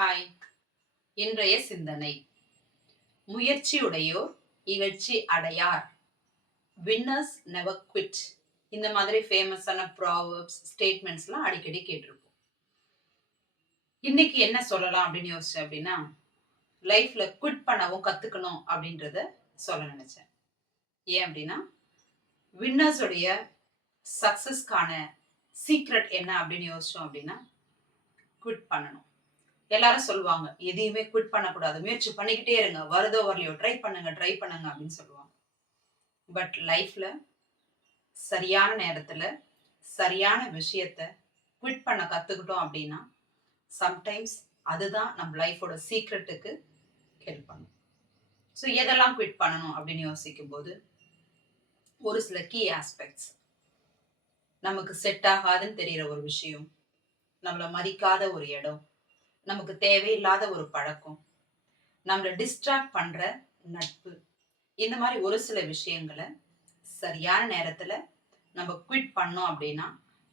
Hi. இன்றைய சிந்தனை: முயற்சியுடையோர் இகழ்ச்சி அடையார். Winners never quit. இந்த மாதிரி ஃபேமஸான ப்ராவர்ப்ஸ், ஸ்டேட்மெண்ட்ஸ்லாம் அடிக்கடி கேட்டிருப்போம். இன்னைக்கு என்ன சொல்லலாம் அப்படின்னு யோசிச்சேன் அப்படின்னா, லைஃப்ல குவிட் பண்ணவும் கத்துக்கணும் அப்படின்றத சொல்ல நினைச்சேன். ஏன் அப்படின்னா, வின்னர்ஸுடைய சக்சஸ்க்கான சீக்ரெட் என்ன அப்படின்னு யோசிச்சோம் அப்படின்னா, குவிட் பண்ணணும். எல்லாரும் சொல்லுவாங்க, எதையுமே குவிட் பண்ணக்கூடாது, முயற்சி பண்ணிக்கிட்டே இருங்க, வருதோ வரலையோ ட்ரை பண்ணுங்க அப்படின்னு சொல்லுவாங்க. பட் லைஃப்ல சரியான நேரத்துல சரியான விஷயத்த குவிட் பண்ண கத்துக்கிட்டோம் அப்படின்னா, சம்டைம்ஸ் அதுதான் நம்ம லைஃபோட சீக்ரெட்டுக்கு ஹெல்ப் பண்ணும். ஸோ எதெல்லாம் குவிட் பண்ணணும் அப்படின்னு யோசிக்கும் போது, ஒரு சில கீ ஆஸ்பெக்ட்ஸ், நமக்கு செட் ஆகாதுன்னு தெரிகிற ஒரு விஷயம், நம்மளை மதிக்காத ஒரு இடம், நமக்கு தேவையில்லாத ஒரு பழக்கம், நம்மளை டிஸ்ட்ராக்ட் பண்ற நட்பு, இந்த மாதிரி ஒரு சில விஷயங்களை சரியான நேரத்துல நம்ம குவிட் பண்ணோம் அப்படின்னா,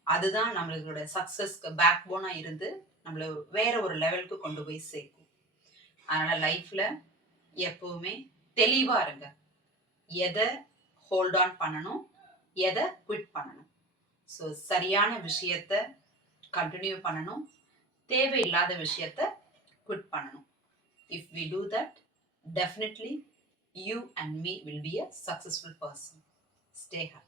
அதுதான் நம்மளோட சக்சஸ்க்கு பேக் போனா இருந்து நம்மள வேற ஒரு லெவலுக்கு கொண்டு போய் சேர்க்கும். அதனால லைஃப்ல எப்பவுமே தெளிவா இருங்க. எதை ஹோல்ட் ஆன் பண்ணணும், எதை குவிட் பண்ணணும். ஸோ சரியான விஷயத்த கண்டினியூ பண்ணணும், தேவையில்லாத விஷயத்த குவிட் பண்ணணும். If we do that, definitely you and me will be a successful person. Stay happy.